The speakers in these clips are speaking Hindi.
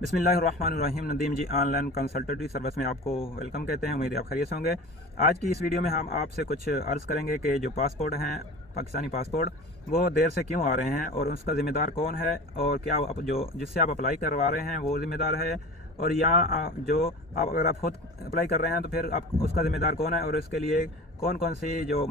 बिस्मिल्लाहिर्रहमानिर्रहीम। नदीम जी ऑनलाइन कंसल्टेंसी सर्विस में आपको वेलकम कहते हैं। उम्मीद है आप खैरियत से होंगे। आज की इस वीडियो में हम आपसे कुछ अर्ज़ करेंगे कि जो पासपोर्ट हैं पाकिस्तानी पासपोर्ट वो देर से क्यों आ रहे हैं और उसका ज़िम्मेदार कौन है, और क्या आप जो जिससे आप अप्लाई करवा रहे हैं वो ज़िम्मेदार है, और या जो आप अगर आप खुद अप्लाई कर रहे हैं तो फिर आप उसका ज़िम्मेदार कौन है, और इसके लिए कौन कौन सी जो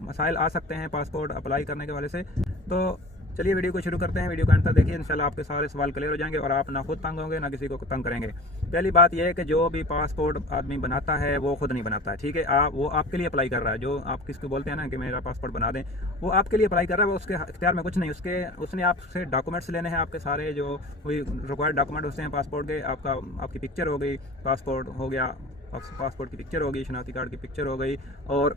मसाइल आ सकते हैं पासपोर्ट अप्लाई करने के वाले से। तो चलिए वीडियो को शुरू करते हैं। वीडियो का अंत तक देखिए, इंशाल्लाह आपके सारे सवाल क्लियर हो जाएंगे और आप ना खुद तंग होंगे ना किसी को तंग करेंगे। पहली बात यह है कि जो भी पासपोर्ट आदमी बनाता है वो खुद नहीं बनाता है, ठीक है। वो आपके लिए अप्लाई कर रहा है। जो आप किसको बोलते हैं ना कि मेरा पासपोर्ट बना दें, वो आपके लिए अप्लाई कर रहा है। वो उसके इख्तियार में कुछ नहीं। उसने आपसे डॉक्यूमेंट्स लेने हैं, आपके सारे जो रिक्वायर्ड डॉक्यूमेंट होते हैं पासपोर्ट के। आपकी पिक्चर हो गई, पासपोर्ट हो गया, पासपोर्ट की पिक्चर हो गई, शनाख्ती कार्ड की पिक्चर हो गई, और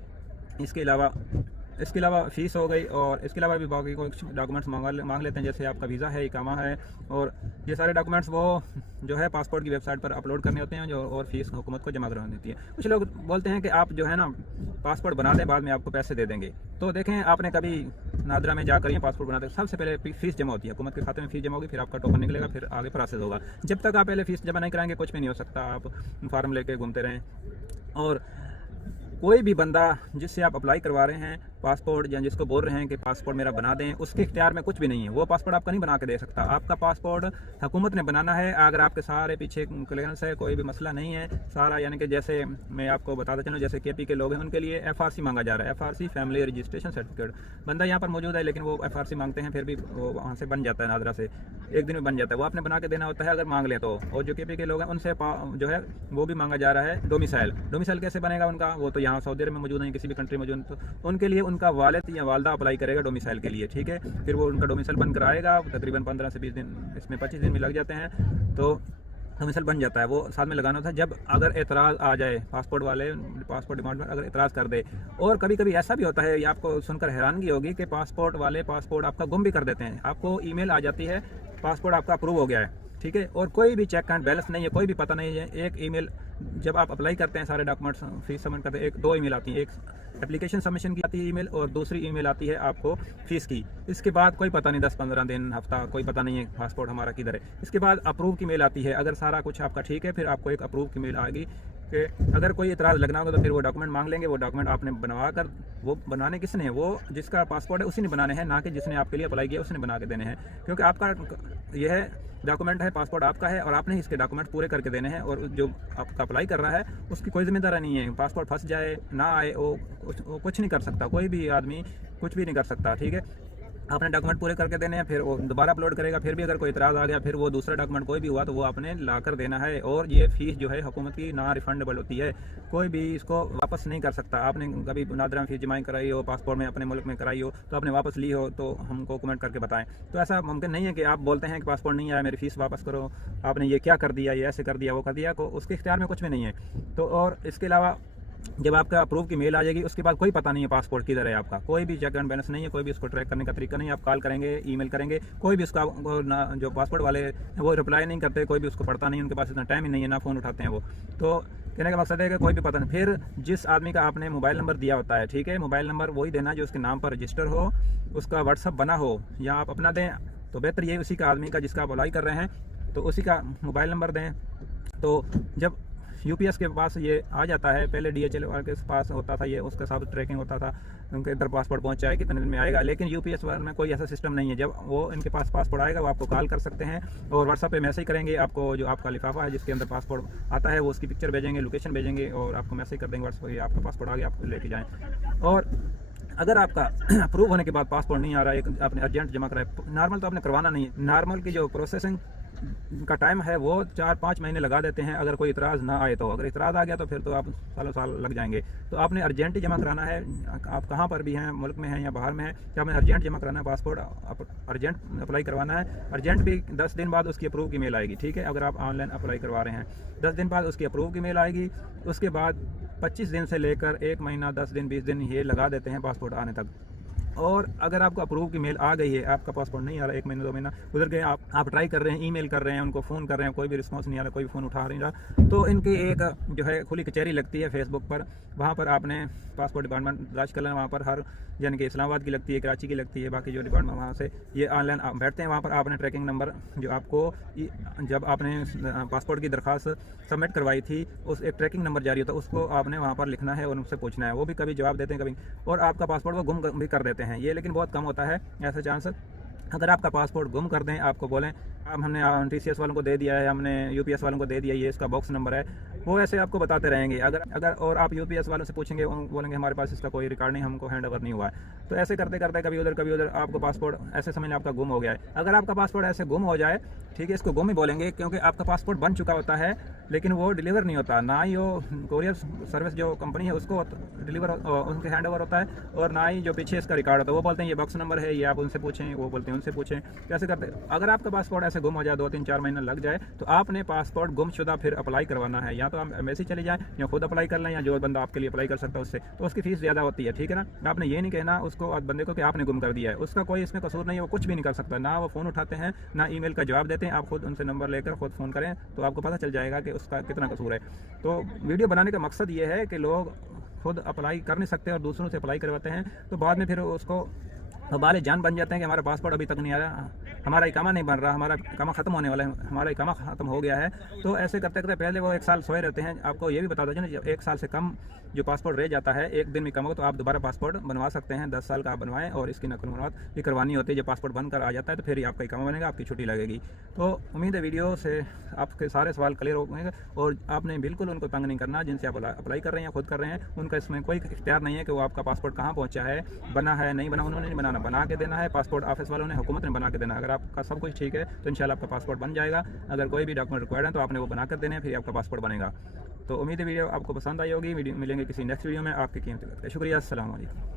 इसके अलावा फ़ीस हो गई, और इसके अलावा भी बाकी कुछ डॉक्यूमेंट्स मांग लेते हैं, जैसे आपका वीज़ा है, इकामा है, और ये सारे डॉक्यूमेंट्स वो जो है पासपोर्ट की वेबसाइट पर अपलोड करने होते हैं, और फीस हुकूमत को जमा करवानी होती है। कुछ लोग बोलते हैं कि आप जो है ना पासपोर्ट बना दें, बाद में आपको पैसे दे देंगे। तो देखें, आपने कभी नादरा में जाकर ये पासपोर्ट बनाते सबसे पहले फ़ीस जमा होती है, हुकूमत के खाते में फ़ीस जमा होगी, फिर आपका टोकन निकलेगा, फिर आगे प्रोसेस होगा। जब तक आप पहले फ़ीस जमा नहीं कराएंगे कुछ भी नहीं हो सकता। आप फार्म लेके घूमते रहें। और कोई भी बंदा जिससे आप अप्लाई करवा रहे हैं पासपोर्ट, या जिसको बोल रहे हैं कि पासपोर्ट मेरा बना दें, उसके इख्तियार में कुछ भी नहीं है। वो पासपोर्ट आपका नहीं बना के दे सकता। आपका पासपोर्ट हुकूमत ने बनाना है। अगर आपके सारे पीछे क्लियरेंस है, कोई भी मसला नहीं है सारा, यानी कि जैसे मैं आपको बताता चलूँ, जैसे KP के लोग हैं उनके लिए FRC मांगा जा रहा है, FRC फैमिली रजिस्ट्रेशन सर्टिफिकेट। बंदा यहाँ पर मौजूद है लेकिन वो FRC मांगते हैं, फिर भी वो वहाँ से बन जाता है, नादरा से एक दिन में बन जाता है। वो आपने बना के देना होता है अगर मांग लें तो। और जो KP के लोग हैं उनसे जो है वो भी मांगा जा रहा है डोमिसाइल कैसे बनेगा उनका, वो तो यहाँ सऊदी अरब में मौजूद नहीं, किसी भी कंट्री मौजूद, तो उनके लिए उनका वालिद या वालदा अप्लाई करेगा डोमिसाइल के लिए, ठीक है। फिर वो उनका डोमिसाइल बनकर आएगा, तकरीबन 15 से 20 दिन, इसमें 25 दिन भी लग जाते हैं, तो डोमिसाइल बन जाता है। वो साथ में लगाना होता है। जब अगर एतराज़ आ जाए, पासपोर्ट डिपार्टमेंट अगर एतराज़ कर दे, और कभी कभी ऐसा भी होता है, ये आपको सुनकर हैरानगी होगी कि पासपोर्ट वाले पासपोर्ट आपका गुम भी कर देते हैं। आपको ईमेल आ जाती है पासपोर्ट आपका अप्रूव हो गया है, ठीक है, और कोई भी चेक एंड बैलेंस नहीं है, कोई भी पता नहीं है। एक ईमेल जब आप अप्लाई करते हैं, सारे डॉक्यूमेंट्स फीस सबमिट करते हैं, दो ईमेल आती हैं, एक एप्लीकेशन सबमिशन की आती है ईमेल, और दूसरी ईमेल आती है आपको फ़ीस की। इसके बाद कोई पता नहीं, 10-15 दिन, हफ्ता, कोई पता नहीं है पासपोर्ट हमारा किधर है। इसके बाद अप्रूव की मेल आती है। अगर सारा कुछ आपका ठीक है, फिर आपको एक अप्रूव की मेल आएगी कि अगर कोई इतराज़ लगना होगा तो फिर वो डॉक्यूमेंट मांग लेंगे। वो डॉक्यूमेंट आपने बनवा कर, वो बनाने किसने हैं, वो जिसका पासपोर्ट है उसी ने बनाने हैं, ना कि जिसने आपके लिए अप्लाई किया उसने बना के देने हैं। क्योंकि आपका यह डॉक्यूमेंट है, पासपोर्ट आपका है, और आपने ही इसके डॉक्यूमेंट पूरे करके देने हैं, और जो आपका अप्लाई कर रहा है उसकी कोई जिम्मेदारी नहीं है। पासपोर्ट फंस जाए ना आए, वो कुछ नहीं कर सकता, कोई भी आदमी कुछ भी नहीं कर सकता, ठीक है। आपने डॉक्यूमेंट पूरे करके देने हैं, फिर वो दोबारा अपलोड करेगा। फिर भी अगर कोई इतराज़ आ गया, फिर वो दूसरा डॉक्यूमेंट कोई भी हुआ तो वो आपने ला कर देना है। और ये फ़ीस जो है हुकूमत की ना रिफंडेबल होती है, कोई भी इसको वापस नहीं कर सकता। आपने कभी नादरा में फ़ीस जमा कराई हो, पासपोर्ट में अपने मुल्क में कराई हो, तो आपने वापस ली हो तो हमको कमेंट करके बताएं। तो ऐसा मुमकिन नहीं है कि आप बोलते हैं कि पासपोर्ट नहीं आया, मेरी फ़ीस वापस करो, आपने ये क्या कर दिया, ये ऐसे कर दिया, वो कर दिया, को उसके इख्तियार में कुछ भी नहीं है। तो और इसके अलावा जब आपका अप्रूव की मेल आ जाएगी, उसके बाद कोई पता नहीं है पासपोर्ट किधर है आपका, कोई भी चेक एंड बैलेंस नहीं है, कोई भी उसको ट्रैक करने का तरीका नहीं है। आप कॉल करेंगे, ईमेल करेंगे, कोई भी उसका जो पासपोर्ट वाले वो रिप्लाई नहीं करते, कोई भी उसको पढ़ता नहीं, उनके पास इतना टाइम ही नहीं है, ना फ़ोन उठाते हैं वो। तो कहने का मकसद है कि कोई भी पता नहीं। फिर जिस आदमी का आपने मोबाइल नंबर दिया होता है, ठीक है, मोबाइल नंबर वही देना जो उसके नाम पर रजिस्टर हो, उसका व्हाट्सअप बना हो, या आप अपना दें तो बेहतर ये उसी का आदमी का जिसका आप अप्लाई कर रहे हैं तो उसी का मोबाइल नंबर दें। तो जब UPS के पास ये आ जाता है, पहले DHL के पास होता था, ये उसके साथ ट्रैकिंग होता था, उनके इधर पासपोर्ट पहुंच जाए कितने दिन में आएगा, लेकिन UPS में कोई ऐसा सिस्टम नहीं है। जब वो इनके पास पासपोर्ट आएगा वो आपको कॉल कर सकते हैं, और व्हाट्सएप पे मैसेज करेंगे। आपको जो आपका लिफाफा है जिसके अंदर पासपोर्ट आता है वो उसकी पिक्चर भेजेंगे, लोकेशन भेजेंगे, और आपको मैसेज कर देंगे व्हाट्सएप पे, आपका पासपोर्ट आ गया, आप लेके जाएँ। और अगर आपका अप्रूव होने के बाद पासपोर्ट नहीं आ रहा है, आपने अर्जेंट जमा कराया, नॉर्मल तो आपने करवाना नहीं है। नॉर्मल की जो प्रोसेसिंग का टाइम है वो 4-5 महीने लगा देते हैं, अगर कोई इतराज़ ना आए तो। अगर इतराज़ आ गया तो फिर तो आप सालों साल लग जाएंगे। तो आपने अर्जेंट जमा कराना है। आप कहाँ पर भी हैं, मुल्क में हैं या बाहर में हैं, तो आपने अर्जेंट जमा कराना है पासपोर्ट, अर्जेंट अप्लाई करवाना है। अर्जेंट भी 10 दिन बाद उसकी अप्रूव की मेल आएगी, ठीक है। अगर आप ऑनलाइन अप्लाई करवा रहे हैं 10 दिन बाद उसकी अप्रूव की मेल आएगी। उसके बाद 25 दिन से लेकर 1 महीना, 10 दिन, 20 दिन ये लगा देते हैं पासपोर्ट आने तक। और अगर आपको अप्रूव की मेल आ गई है, आपका पासपोर्ट नहीं आ रहा, 1 महीना 2 महीना गुजर गए, आप ट्राई कर रहे हैं, ईमेल कर रहे हैं, उनको फ़ोन कर रहे हैं, कोई भी रिस्पॉन्स नहीं आ रहा, कोई फ़ोन उठा नहीं रहा, तो इनकी एक जो है खुली कचहरी लगती है फेसबुक पर। वहाँ पर आपने पासपोर्ट डिपार्टमेंट तलाश कर लेना। वहाँ पर हर यानी कि इस्लामाबाद की लगती है, कराची की लगती है, बाकी जो डिपार्टमेंट वहाँ से ये ऑनलाइन आप बैठते हैं। वहाँ पर आपने ट्रैकिंग नंबर जो आपको जब आपने पासपोर्ट की दरख्वास्त सबमिट करवाई थी, उस एक ट्रैकिंग नंबर जारी होता है, उसको आपने वहाँ पर लिखना है और उनसे पूछना है। वो भी कभी जवाब देते हैं, कभी, और आपका पासपोर्ट वो गुम भी कर देते हैं। ये लेकिन बहुत कम होता है ऐसा चांस। अगर आपका पासपोर्ट गुम कर दें, आपको बोलें अब हमने TCS वालों को दे दिया है, हमने UPS वालों को दे दिया, ये इसका बॉक्स नंबर है, वो ऐसे आपको बताते रहेंगे। अगर और आप UPS वालों से पूछेंगे, बोलेंगे हमारे पास इसका कोई रिकॉर्ड नहीं, हमको हैंड ओवर नहीं हुआ है। तो ऐसे करते करते कभी उधर आपको पासपोर्ट ऐसे समझ लें आपका गुम हो गया है। अगर आपका पासपोर्ट ऐसे गुम हो जाए, ठीक है, इसको गुम ही बोलेंगे, क्योंकि आपका पासपोर्ट बन चुका होता है लेकिन वो डिलीवर नहीं होता, ना ही वो कोरियर सर्विस जो कंपनी है उसको डिलीवर उनके हैंड ओवर होता है, और ना ही जो पीछे इसका रिकॉर्ड होता है। वो बोलते हैं ये बॉक्स नंबर है, ये आप उनसे पूछें, वो बोलते हैं उनसे पूछें। कैसे करते? अगर आपका पासपोर्ट ऐसे गुम हो जाए, 2-3-4 महीने लग जाए, तो आपने पासपोर्ट गुमशुदा फिर अप्लाई करवाना है। या तो आप एम्बेसी चले जाएँ, या खुद अप्लाई कर लें, या जो बंदा आपके लिए अप्लाई कर सकता है उससे, तो उसकी फीस ज़्यादा होती है, ठीक है ना। आपने ये नहीं कहना उसको बंदे को कि आपने गुम कर दिया है, उसका कोई इसमें कसूर नहीं है, वो कुछ भी नहीं कर सकता, ना वो फ़ोन उठाते हैं, ना ईमेल का जवाब देते हैं। आप खुद उनसे नंबर लेकर खुद फ़ोन करें तो आपको पता चल जाएगा कि उसका कितना कसूर है। तो वीडियो बनाने का मकसद ये है कि लोग खुद अप्लाई कर नहीं सकते और दूसरों से अप्लाई करवाते हैं, तो बाद में फिर उसको हमारे जान बन जाते हैं कि हमारा पासपोर्ट अभी तक नहीं आ रहा, हमारा इकामा नहीं बन रहा, हमारा इकामा ख़त्म होने वाला है, हमारा इकामा ख़त्म हो गया है। तो ऐसे करते करते पहले वो 1 साल सोए रहते हैं। आपको ये भी बता दें, जब 1 साल से कम जो पासपोर्ट रह जाता है, एक दिन में कम हो, तो आप दोबारा पासपोर्ट बनवा सकते हैं। 10 साल का आप बनवाएं, और इसकी नकल मुराद भी करवानी होती है। जब पासपोर्ट बनकर आ जाता है तो फिर ही आपका इकामा बनेगा, आपकी छुट्टी लगेगी। तो उम्मीद है वीडियो से आपके सारे सवाल क्लियर होंगे, और आपने बिल्कुल उनको तंग नहीं करना। जिनसे आप अप्लाई कर रहे हैं या खुद कर रहे हैं, उनका इसमें कोई इख्तियार नहीं है कि वो आपका पासपोर्ट कहाँ पहुँचा है, बना है नहीं बना, उन्होंने नहीं बनाना, बना के देना है। पासपोर्ट ऑफिस वालों ने, हुकूमत ने बना के देना है। अगर आपका सब कुछ ठीक है तो इंशाल्लाह आपका पासपोर्ट बन जाएगा। अगर कोई भी डॉक्यूमेंट रिक्वायर्ड है तो आपने वो बना कर देने हैं, फिर आपका पासपोर्ट बनेगा। तो उम्मीद है वीडियो आपको पसंद आई होगी। मिलेंगे किसी नेक्स्ट वीडियो में। आपकी कीमती वक्त का शुक्रिया। अस्सलाम वालेकुम।